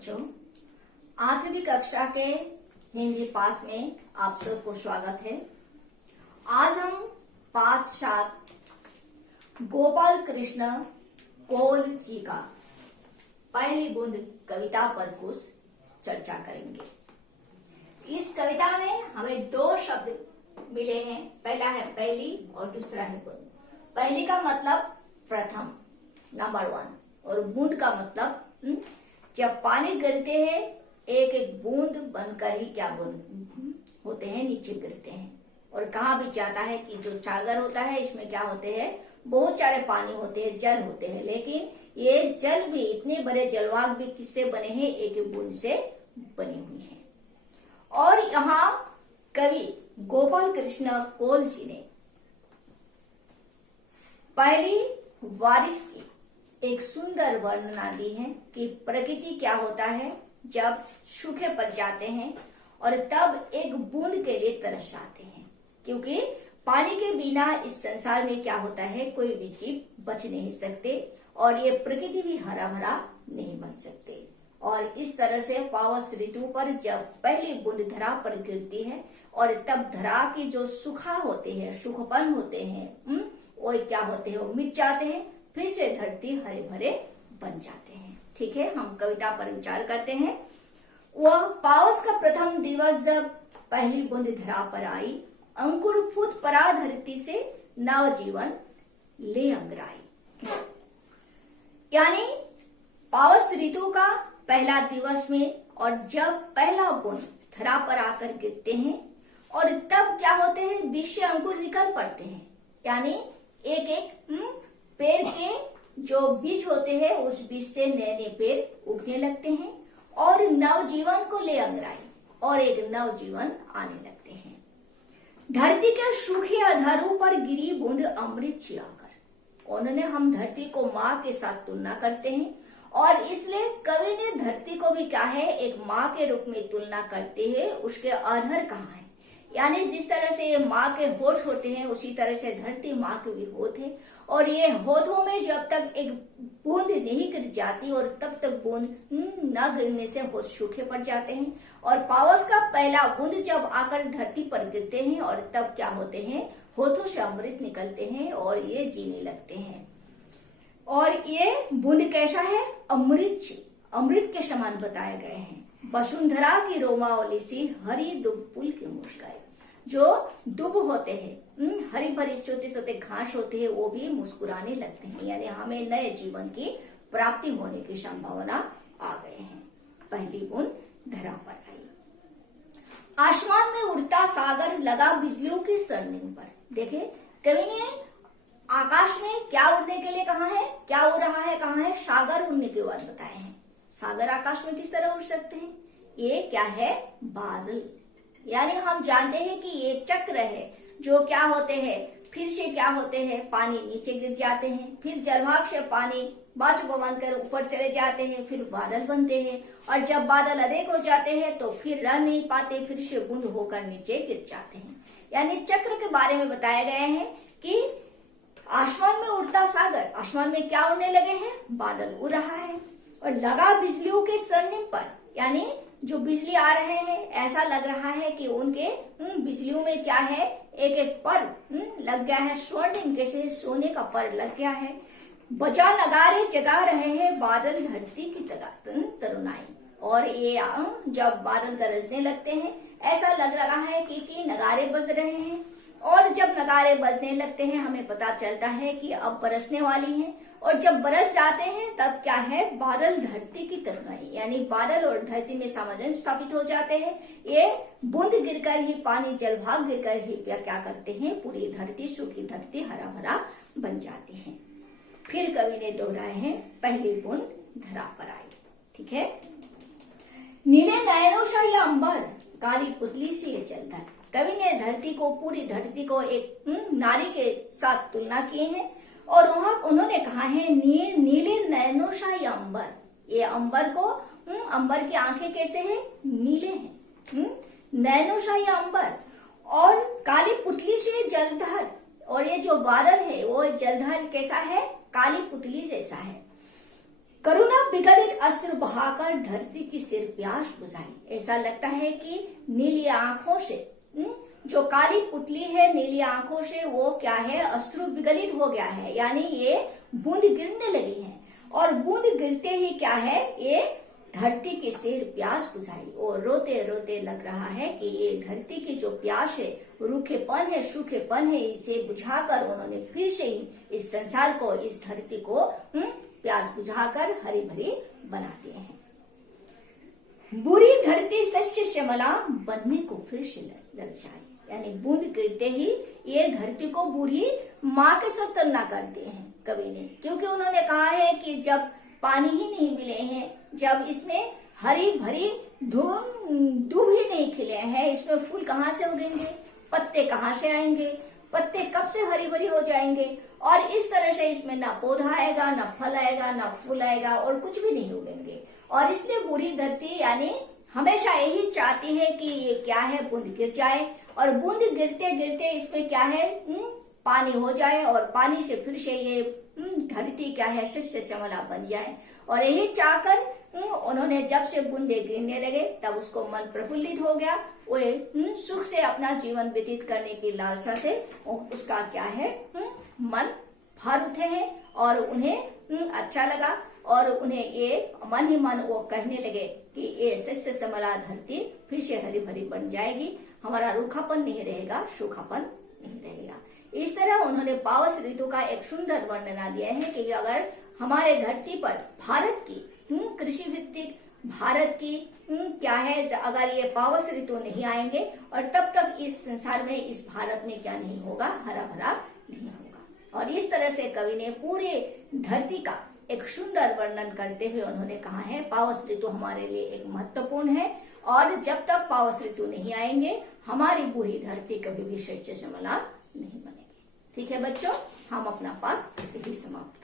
बच्चों, 8वीं कक्षा के हिंदी पाठ में आप सबको स्वागत है। आज हम पाठ 7 गोपाल कृष्ण कौल जी का पहली बूंद कविता पर कुछ चर्चा करेंगे। इस कविता में हमें 2 शब्द मिले हैं, पहला है पहली और दूसरा है बूंद। पहली का मतलब प्रथम, नंबर 1, और बूंद का मतलब जब पानी गिरते हैं एक एक बूंद बनकर ही क्या बूंद होते हैं, नीचे गिरते हैं। और कहा भी जाता है कि जो सागर होता है इसमें क्या होते हैं, बहुत सारे पानी होते हैं, जल होते हैं, लेकिन ये जल भी, इतने बड़े जलवाग भी किससे बने हैं, एक एक बूंद से बनी हुई है। और यहाँ कवि गोपाल कृष्ण कौल जी ने पहली बारिश की एक सुंदर वर्णना दी है कि प्रकृति क्या होता है जब सूखे पड़ जाते हैं और तब एक बूंद के लिए तरस जाते हैं, क्योंकि पानी के बिना इस संसार में क्या होता है, कोई भी जीव बच नहीं सकते और ये प्रकृति भी हरा भरा नहीं बन सकते। और इस तरह से पावस ऋतु पर जब पहली बूंद धरा पर गिरती है और तब धरा की जो सूखा होते हैं, सूखपन होते हैं, और क्या होते हैं, वो मिट जाते हैं, फिर से धरती हरे भरे बन जाते हैं। ठीक है, हम कविता पर विचार करते हैं। वह पावस का प्रथम दिवस जब पहली बूंद धरा पर आई, अंकुर फूट पड़ा धरती से, नव जीवन ले अंगराई। यानी पावस ऋतु का पहला दिवस में और जब पहला बूंद धरा पर आकर गिरते हैं और तब क्या होते हैं, बीज से अंकुर निकल पड़ते हैं। यानी एक एक पेड़ के जो बीज होते हैं उस बीज से नए नए पेड़ उगने लगते हैं और नवजीवन को ले अंगराई और एक नवजीवन आने लगते हैं। धरती के सूखे आधारों पर गिरी बूंद अमृत छिड़ाकर। उन्होंने, हम धरती को माँ के साथ तुलना करते हैं और इसलिए कवि ने धरती को भी क्या है, एक माँ के रूप में तुलना करते हैं। उसके आधार कहाँ है, यानी जिस तरह से ये माँ के होठ होते हैं उसी तरह से धरती माँ के भी होठ है। और ये होठों में जब तक एक बूंद नहीं गिर जाती और तब तक बूंद न गिरने से होठ सूखे पड़ जाते हैं। और पावस का पहला बूंद जब आकर धरती पर गिरते हैं और तब क्या होते हैं, होठों से अमृत निकलते हैं और ये जीने लगते हैं। और ये बूंद कैसा है, अमृत के समान बताए गए हैं। वसुंधरा की रोमावली सी हरी दुब पुल की मुस्काई। जो दुब होते हैं, हरी भरी छोटे छोटे घास होते हैं, वो भी मुस्कुराने लगते हैं, यानी हमें नए जीवन की प्राप्ति होने की संभावना आ गए हैं। पहली बूंद धरा पर आई। आसमान में उड़ता सागर लगा बिजलियों के सरनिम पर। देखे, कवि ने आकाश में क्या उड़ने के लिए कहा है, क्या उड़ रहा है, कहा है, सागर उड़ने के बाद बताए हैं। सागर आकाश में किस तरह उड़ सकते हैं, ये क्या है, बादल। यानी हम जानते हैं कि ये चक्र है जो क्या होते हैं, फिर से क्या होते हैं, पानी नीचे गिर जाते हैं, फिर जलभाग से पानी बाजू बनकर ऊपर चले जाते हैं, फिर बादल बनते हैं और जब बादल अधिक हो जाते हैं तो फिर रह नहीं पाते, फिर से बूंद होकर नीचे गिर जाते हैं। यानी चक्र के बारे में बताया गया है कि आसमान में उड़ता सागर, आसमान में क्या उड़ने लगे हैं, बादल उड़ रहा है। और लगा बिजलियों के सरनिम पर, यानी जो बिजली आ रहे हैं ऐसा लग रहा है कि उनके बिजलियों में क्या है, एक एक पर लग गया है, स्वर्णिम जैसे सोने का पर लग गया है। बजा नगारे जगा रहे हैं बादल धरती की तरुणाई। और ये जब बादल गरजने लगते हैं ऐसा लग रहा है कि नगारे बज रहे हैं। और जब नगारे बजने लगते हैं हमें पता चलता है कि अब बरसने वाली हैं। और जब बरस जाते हैं तब क्या है, बादल धरती की तरुणाई, यानी बादल और धरती में सामंजस्य स्थापित हो जाते हैं। ये बूंद गिरकर ही, पानी जलभाग गिरकर ही क्या करते हैं, पूरी धरती, सूखी धरती हरा भरा बन जाती है। फिर कवि ने दोहराए हैं, पहली बूंद धरा पर आई। ठीक है, नीले नयनों सा ये अंबर, काली पुतली से ये जलधर। कवि ने धरती को, पूरी धरती को एक नारी के साथ तुलना किए हैं और वहां उन्होंने कहा है नीले नयनों सा ये अंबर। ये अंबर को, अंबर की आंखें कैसे हैं, नीले हैं, नयनों सा ये अंबर। और काली पुतली से जलधर, और ये जो बादल है वो जलधर कैसा है, काली पुतली जैसा है। करुणा विगलित अश्रु बहाकर धरती की सिर प्यास बुझाई। ऐसा लगता है कि नीली आंखों से जो काली पुतली है, नीली आंखों से वो क्या है, अश्रु विगलित हो गया है, यानी ये बूंद गिरने लगी है। और बूंद गिरते ही क्या है, ये धरती की सिर प्यास बुझाई। और रोते रोते लग रहा है कि ये धरती की जो प्यास है, रूखेपन है, सूखेपन है, इसे बुझाकर उन्होंने फिर से ही इस संसार को, इस धरती को प्यास बुझाकर हरी भरी बना दिए हैं। बुरी धरती सस्य श्यामला बनने को फिर से ललचाई, यानी बूंद गिरते ही ये धरती को बूढ़ी माँ के साथ तुलना करते हैं कवि ने, क्योंकि उन्होंने कहा है कि जब पानी ही नहीं मिले हैं, जब इसमें हरी भरी दूब ही नहीं खिले हैं, इसमें फूल कहाँ से उगेंगे, पत्ते कहाँ से आएंगे, पत्ते कब से हरी भरी हो जाएंगे, और इस तरह से इसमें ना पौधा आएगा, ना फल आएगा, ना फूल आएगा, और कुछ भी नहीं उगेंगे। और इसलिए बूढ़ी धरती यानी हमेशा यही चाहती है कि ये क्या है, बूंद गिर जाए, और बूंद गिरते गिरते इसमें क्या है, पानी हो जाए, और पानी से फिर से ये धरती क्या है, सस्य श्यामला बन जाए। और यही चाहकर उन्होंने जब से बूंदे गिरने लगे तब उसको मन प्रफुल्लित हो गया, वो सुख से अपना जीवन व्यतीत करने की लालसा से उसका क्या है, मन भर उठे हैं, और उन्हें अच्छा लगा, और उन्हें ये मन ही मन वो कहने लगे कि ये सस्य श्यामला धरती फिर से हरी भरी बन जाएगी, हमारा रूखापन नहीं रहेगा, सूखापन नहीं रहेगा। इस तरह उन्होंने पावस ऋतु का एक सुंदर वर्णना दिया है कि अगर हमारे धरती पर भारत की कृषि भित्तिक भारत की क्या है, अगर ये पावस ऋतु नहीं आएंगे और तब तक इस संसार में, इस भारत में क्या नहीं होगा, हरा भरा नहीं होगा। और इस तरह से कवि ने पूरे धरती का एक सुंदर वर्णन करते हुए उन्होंने कहा है पावस ऋतु हमारे लिए एक महत्वपूर्ण है, और जब तक पावस ऋतु नहीं आएंगे हमारी बूढ़ी धरती कभी भी सस्य श्यामला नहीं बनेगी। ठीक है बच्चों, हम अपना पाठ यही समाप्त